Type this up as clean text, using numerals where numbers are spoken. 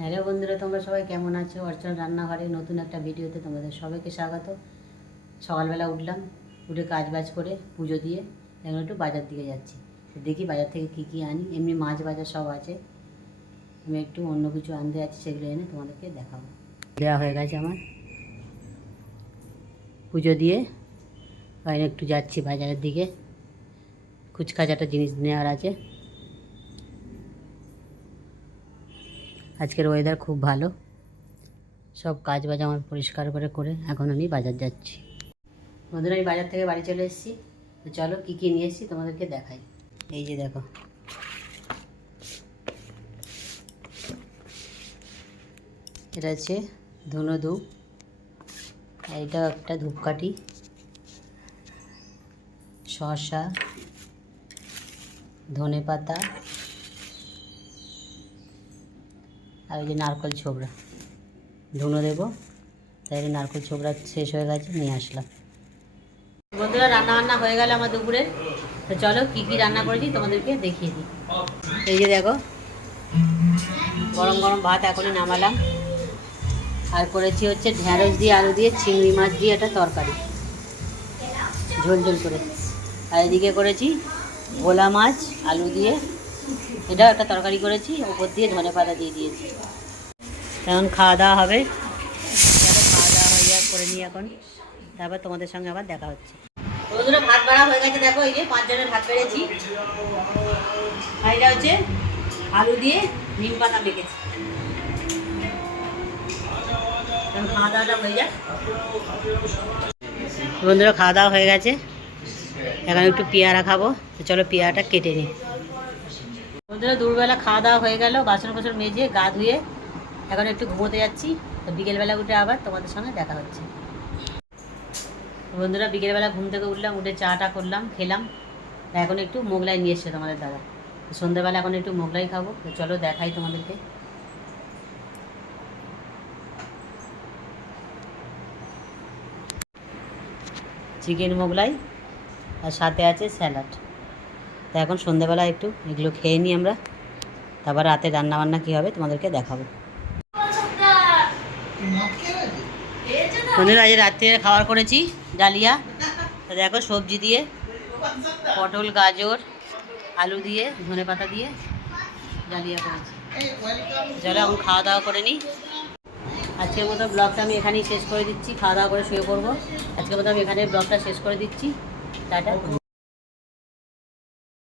Hello বন্ধুরা, তোমরা সবাই কেমন আছো? অর্চনা রান্নাঘরে নতুন একটা ভিডিওতে তোমাদের সবাইকে স্বাগত। সকালবেলা উঠলাম, উঠে কাজ বাজ করে পুজো দিয়ে এখন একটু বাজার দিকে যাচ্ছি। দেখি বাজার থেকে কী কী আনি। এমনি মাছ বাজার সব আছে, আমি একটু অন্য কিছু আনতে যাচ্ছি, সেগুলো এনে তোমাদেরকে দেখাবো। দেওয়া হয়ে গেছে আমার, পুজো দিয়ে বাইরে একটু যাচ্ছি বাজারের দিকে। কুচকাচাটা জিনিস নেওয়ার আছে। আজকের ওয়েদার খুব ভালো, সব কাজ বাজ আমার পরিষ্কার করে এখন আমি বাজার যাচ্ছি। বন্ধুরা, আমি বাজার থেকে বাড়ি চলে এসেছি। তো চলো কী কী নিয়ে এসেছি তোমাদেরকে দেখাই। এই যে দেখো, এটা হচ্ছে ধুনো ধূপ, এইটা একটা ধূপকাঠি, শসা, ধনে পাতা, আর ওই যে নারকেল ছোবড়া। ধুনো দেবো, তাই নারকেল ছোবড়া শেষ হয়ে গেছে, নিয়ে আসলাম। বন্ধুরা, রান্না হয়ে গেল আমার দুপুরের। তো চলো কী কী রান্না করেছি তোমাদেরকে দেখিয়ে দিই। এই যে দেখো, গরম গরম ভাত এখনই নামালাম। আর করেছি হচ্ছে ঢ্যাঁড়স দিয়ে আলু দিয়ে চিংড়ি মাছ দিয়ে একটা তরকারি, ঝোল ঝোল করে। আর এদিকে করেছি ভোলা মাছ আলু দিয়ে, এটাও একটা তরকারি করেছি, ওপর দিয়ে ধনে পাতা দিয়ে দিয়েছি। এখন খাওয়া দাওয়া হবে। খাওয়া দাওয়া হয়ে যাওয়ার করে নিই এখন, তারপর তোমাদের সঙ্গে আবার দেখা হচ্ছে। বন্ধুরা, ভাত বাড়া হয়ে গেছে। দেখো, এই যে 5 জনের ভাত বেড়েছি। আর এটা হচ্ছে আলু দিয়ে নিম পাতা মেখেছি। খাওয়া দাওয়াটা হয়ে যায়। বন্ধুরা, খাওয়া দাওয়া হয়ে গেছে, এখন একটু পেয়ারা খাবো। তো চলো পেয়ারাটা কেটে নিই। বন্ধুরা, দুপুরবেলা খাওয়া দাওয়া হয়ে গেল, বাসন কোসন মেজে গা ধুয়ে এখন একটু ঘুমোতে যাচ্ছি। তো বিকেলবেলা উঠে আবার তোমাদের সঙ্গে দেখা হচ্ছে। বন্ধুরা, বিকেলবেলা ঘুম থেকে উঠলাম, উঠে চাটা করলাম, খেলাম। এখন একটু মোগলাই নিয়ে এসছে তোমাদের দাদা। সন্ধ্যাবেলা এখন একটু মোগলাই খাবো। তো চলো দেখাই তোমাদেরকে। চিকেন মোগলাই আর সাথে আছে স্যালাড। তো এখন সন্ধ্যাবেলা একটু এগুলো খেয়ে নিই আমরা, তারপর রাতে রান্নাবান্না কী হবে তোমাদেরকে দেখাবো। বন্ধুরা, আজ রাত্রে খাবার করেছি ডালিয়া। তো দেখো, সবজি দিয়ে পটল, গাজর, আলু দিয়ে ধনে পাতা দিয়ে ডালিয়া করেছি। চলো এখন খাওয়া দাওয়া করে নিই। আজকের মতো ব্লগটা আমি এখানেই শেষ করে দিচ্ছি। খাওয়া দাওয়া করে শুয়ে পড়বো। আজকের মতো আমি এখানে ব্লগটা শেষ করে দিচ্ছি। টাটা।